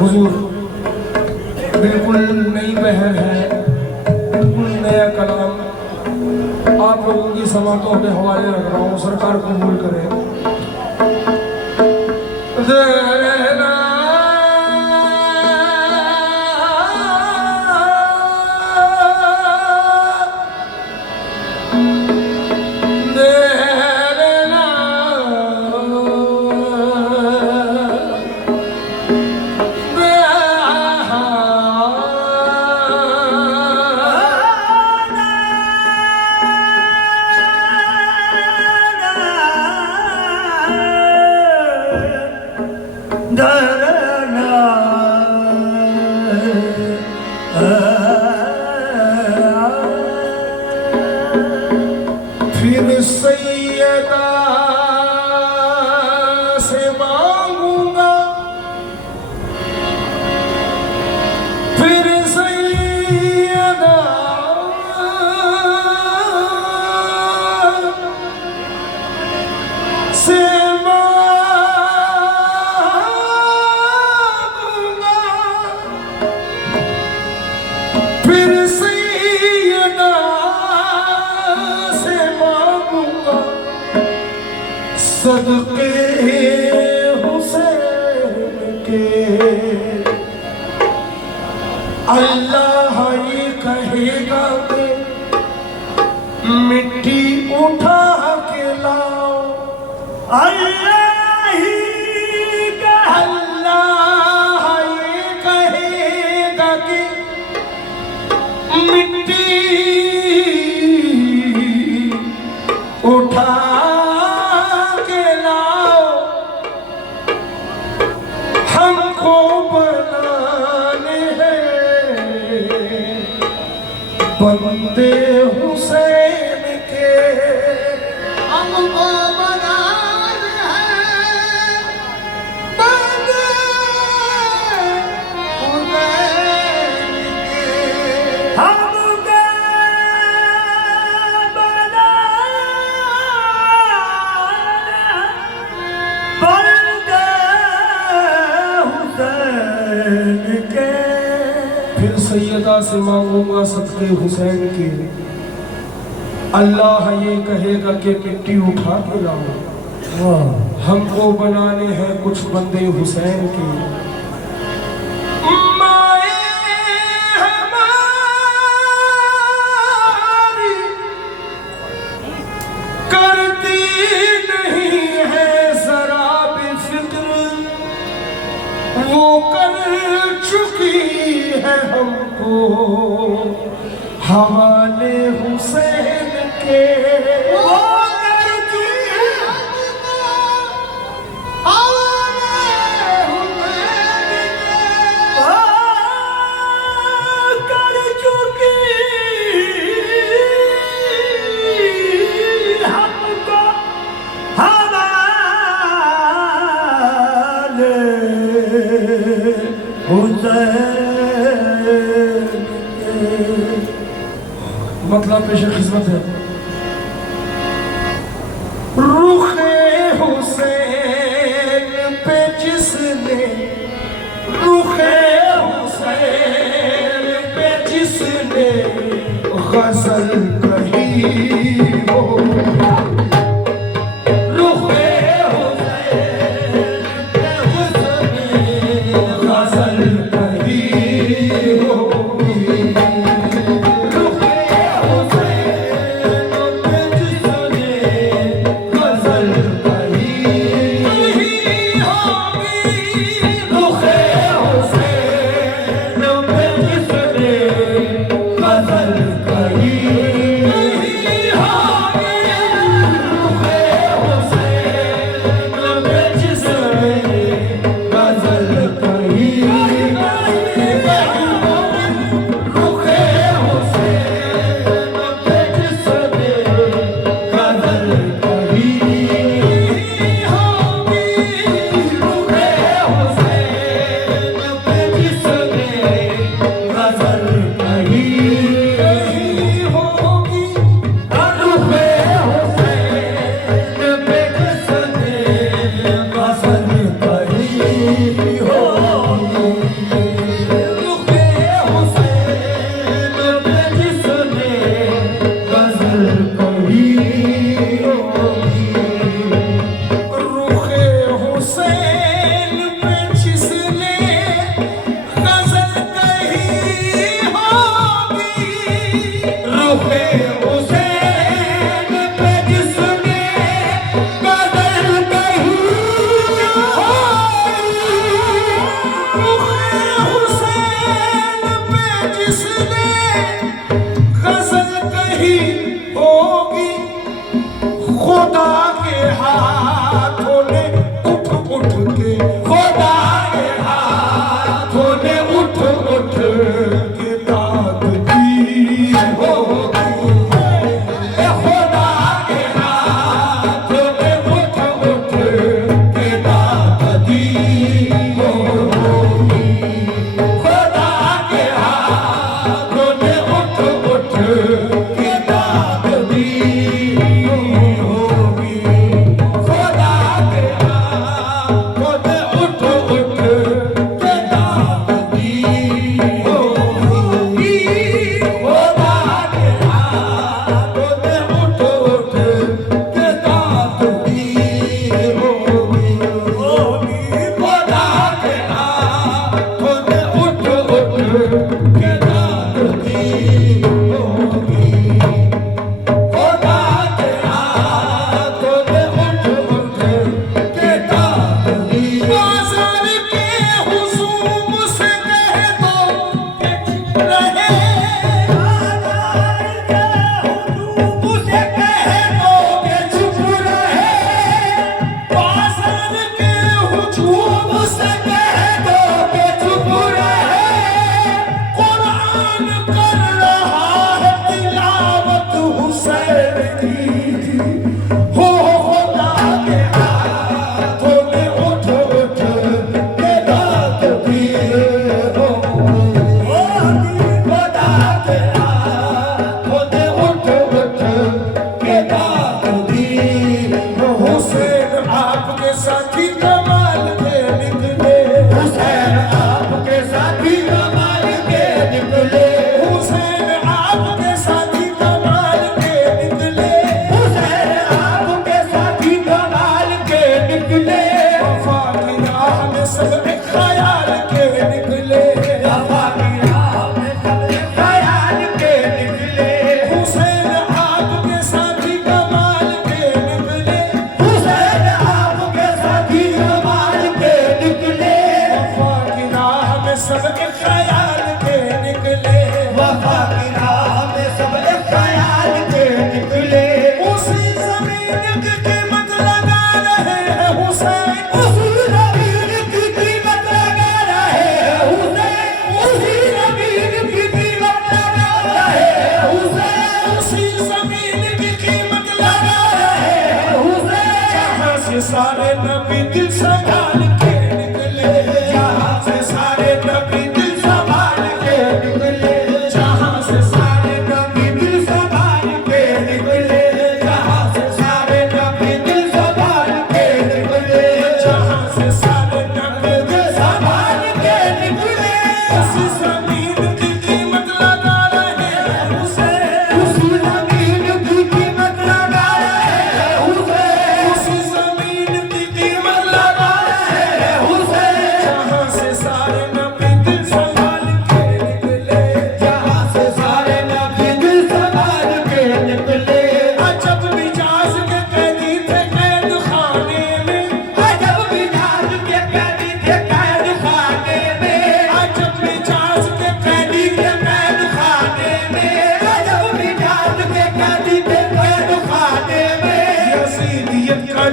हुजूर बिल्कुल नई बहर है, बिल्कुल नया कलाम आप लोगों की समातों के हवाले रख रहा हूँ, सरकार कबूल करे। फिर सैयदा से मांगूंगा, फिर सैयदा से मांगूंगा, फिर सैयदा सदके हुसैन के। अल्लाह ये कहेगा कि मिट्टी उठा के लाओ, अल्लाह ये कहेगा कि मिट्टी उठा बंदे हुसैन के। हमको बनाने हैं बंदे हुसैन के। हमको बनाने बंदे हुसैन के। फिर सैयदा से मांगूंगा सदके हुसैन की। अल्लाह ये कहेगा कि मिट्टी उठा के लाओ, हमको बनाने हैं कुछ बंदे हुसैन की। माए हमारी करती नहीं है जरा भी फिक्र, वो कर चुकी है हमको हवाले हुसैन के। वो कर चुकी है हमको हवाले हुसैन के। कर चुकी हमको हवाले हुसैन। मतलब पेश खिदमत है। रुखे हुसैन पे जिसने, रुखे हुसैन पे जिसने गजल कही हो, रुखे हुसैन पे जिसने गजल कही हो। गजल कही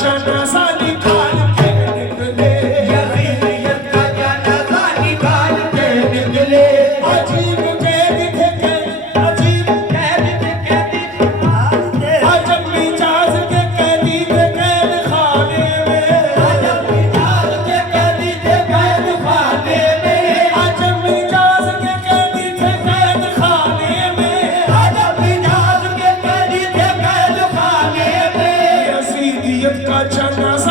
जनाजा निकाल के निकले, यजीदियत का जनाजा निकाल के निकले। अजीब कैद थे कैद, अजीब कैद थे कैदी थे अजब मिजाज के कैदी थे कैद खाने में, अजब मिजाज के कैदी थे कैद खाने में, अजब मिजाज के कैदी थे कैद खाने में, अजब मिजाज के कैदी थे कैद खाने में। यजीदियत का जनाजा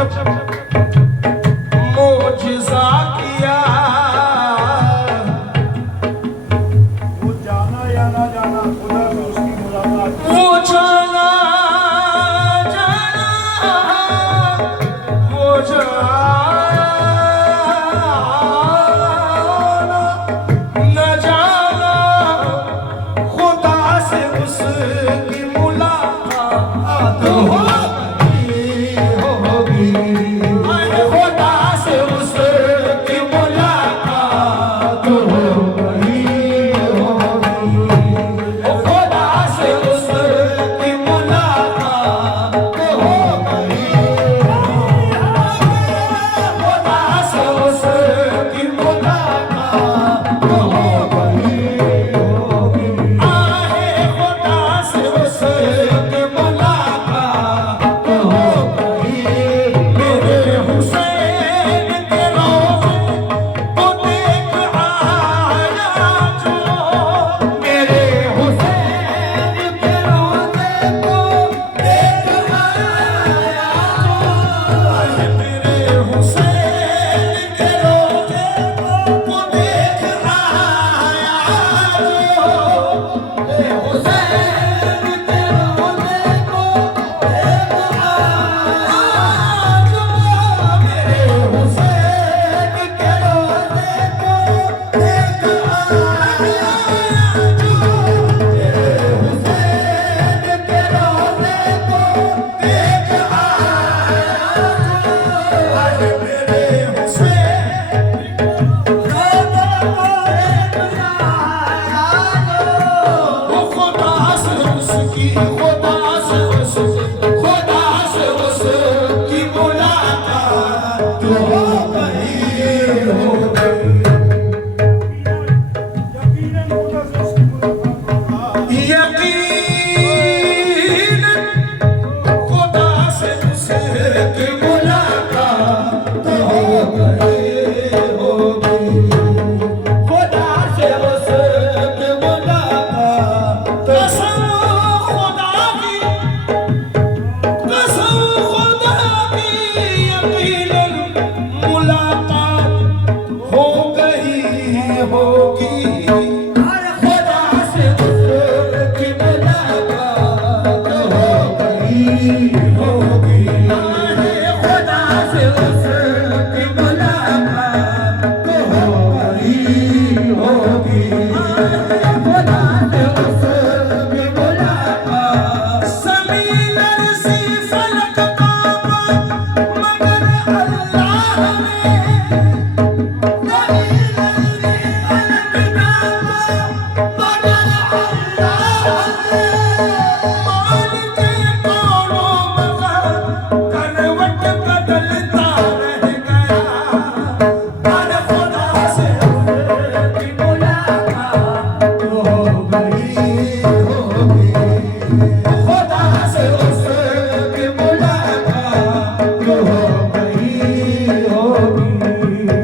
जब मोजिज़ा किया, वो जाना या ना जाना खुदा से उसकी मुलाकात। वो जाना जाना वो जाना न जाना, खुदा से उसकी मुलाकात होगी, खुदा से उसकी मुलाकात होगी, खुदा से उसकी मुलाकात हो गई, खुदा से उसकी मुलाकात हो गई, आहे खुदा से उसकी मुलाकात हो गई। मेरे हुसैन के रोज़े को देख आया जो, मेरे हुसैन के रोज़े को देख आया जो, मेरे हुसैन के रोज़े को देख आया जो, मेरे हुसैन के रोज़े को देख आया जो, मेरे हुसैन के रोज़े को देख आया जो, मेरे हुसैन के रोज़े को देख आया जो, मेरे वो खुदा से उसकी, खुदा से उसकी मुलाकात हो गई, हो गई। यकीनन खुदा से उसकी मुलाकात। यकीनन खुदा से उसकी मुलाकात हो गई, होगी, खुदा से उसकी मुलाकात। कसम खुदा की, कसम खुदा की, यकीनन मुलाकात हो गई होगी, खुदा से उसकी मुलाकात हो गई होगी, खुदा से उसकी मुलाकात हो गई होगी, खुदा से उसकी मुलाकात। ज़मीन से फलक कांपा मगर अल्लाह ने,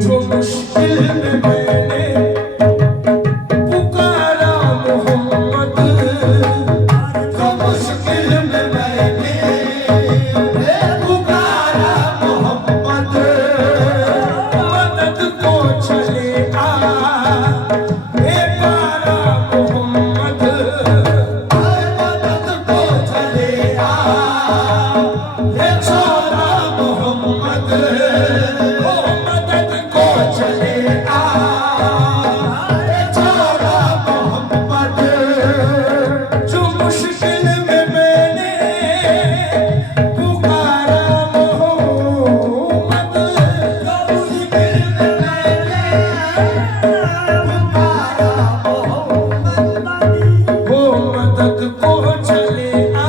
जो मुश्किल में मैंने पुकारा मोहम्मद, जो मुश्किल में मैंने पुकारा मोहम्मद, मदद को चले आ बेकारा मोहम्मद, मदद को चले आ छोड़ा मोहम्मद, मदद को चले आ छोड़ा मोहम्मद, जो मुश्किल में मैंने पुकारा मोहम्मद, जो मुश्किल में मैंने पुकारा मोहम्मद, वो मदद को चले आ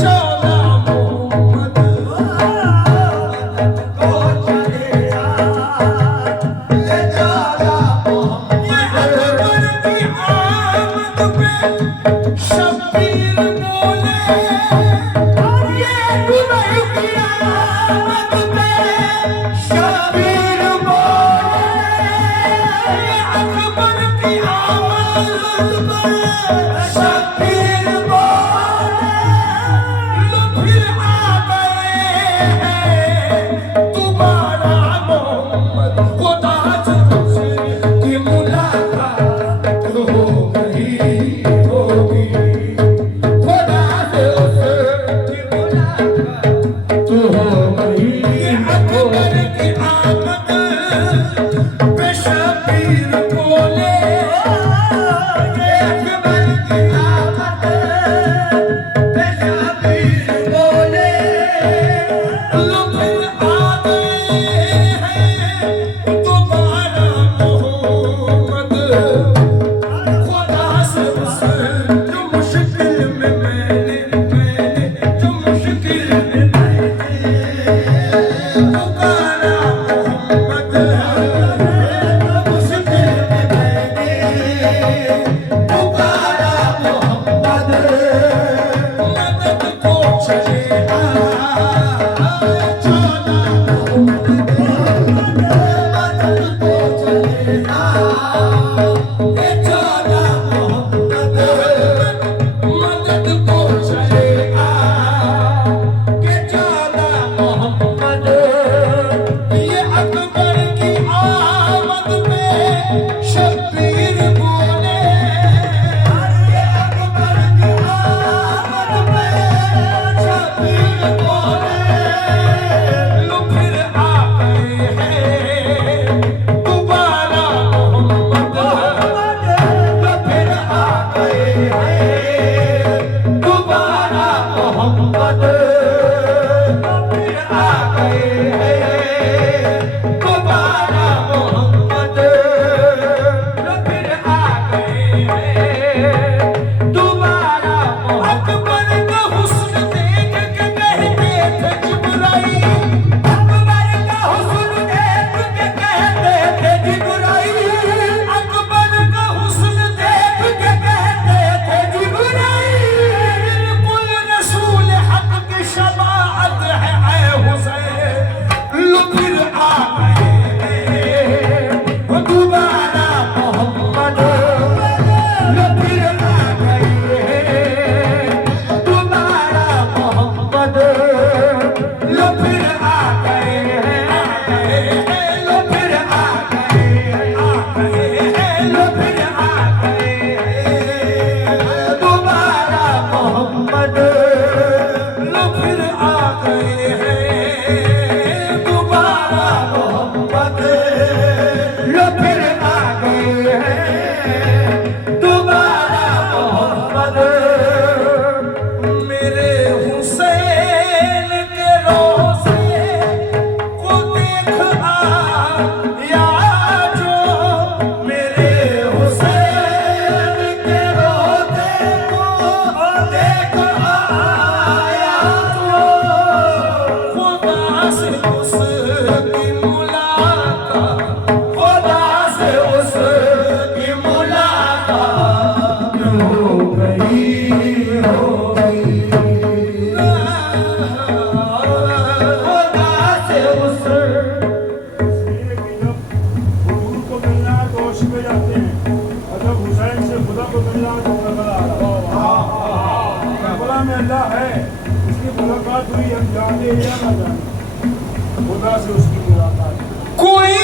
छोड़ा मोहम्मद, मदद को चले आ छोड़ा मोहम्मद। ये अकबर की आमद पे शब्बीर बोले, ये अकबर की आमद पे शब्बीर बोले, ये अकबर की आमद पे शब्बीर बोले, लो फिर आ गए दोबारा मोहम्मद खुदा से की मुलाकात हो गई होगी, खुदा से उसकी मुलाकात हो गई। ये अकबर की आमद पे शबीर बोले, ये अकबर की आमद पे शबीर बोले, लो फिर आ गए हैं दोबारा मोहम्मद खुदा से उसे जो मुश्किल में मैंने जो मुश्किल में पुकारा मोहम्मद, मुश्किल में मैंने पुकारा मोहम्मद, मदद को चले चौदह मोहम्मद, मदद को चले ये चौदह मोहम्मद, मदद को चले के चौदह मोहम्मद। ये अकबर की आमद में शबीर बोले, ये अकबर की आमद में शबीर बोले, लो फिर आ गए हैं दोबारा मोहम्मद, लो फिर आ गए हैं दोबारा मोहम्मद, लो फिर आ गए हैं दोबारा मोहम्मद, लो फिर आ गए हैं दोबारा मोहम्मद। अकबर का हुस्न देख के कहते थे जिब्राइल, अकबर का हुस्न देख के कहते थे जिब्राइल, अकबर का हुस्न देख के कहते थे जिब्राइल, कुल रसूल हक की शफाअत है ऐ हुसैन, लो फिर आ गए हैं दोबारा मोहम्मद, लो फिर आ गए हैं दोबारा मोहम्मद, लो फिर आ गए हैं, लो फिर आ गए हैं, लो फिर आ गए हैं दोबारा मोहम्मद, लो फिर आ गए हैं दोबारा मोहम्मद, लो फिर आ गए हैं दोबारा मोहम्मद। मेरे हुसैन के रोज़े को देख आया जो, मेरे हुसैन के रोज़े को देख आया जो, खुदा से उसकी मुलाकात, खुदा से उसकी मुलाकात हो गई, हो गई, खुदा से उस इसलिए कि जब हुजूर को मिलना है तो अर्श पे जाते हैं, और जब हुसैन से खुदा को मिलना है तो करबला आ रहा है। करबला में अल्लाह है, उसकी मुलाकात हुई, हम जानते हैं या ना जाने, खुदा से उसकी मुलाकात। कोई